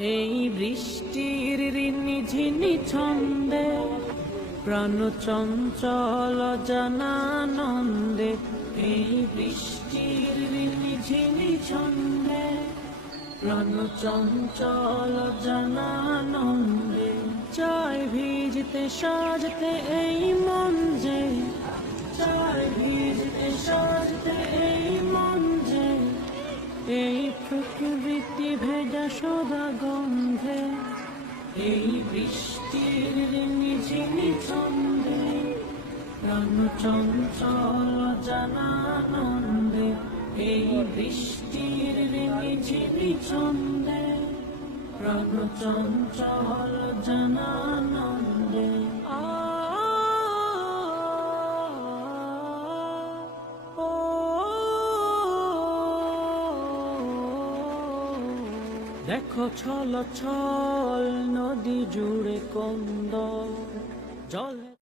এই বৃষ্টির রিনিঝিনি ছন্দে প্রাণ চঞ্চল জানানন্দে, এই বৃষ্টির রিনিঝিনি ছন্দে প্রাণ চঞ্চল জানানন্দে। চায় ভিজতে সাজতে এই মন যে, চায় ভিজতে সাজতে এই মন যে, এই প্রকৃতি ভেজা সদা গন্ধে, এই বৃষ্টির রিনিঝিনি ছন্দে প্রাণ চঞ্চল জানানন্দে, এই বৃষ্টির রিনিঝিনি ছন্দে প্রাণ চঞ্চল জানানন্দে। দেখো ছল ছল নদী জুড়ে কন্দর জলে।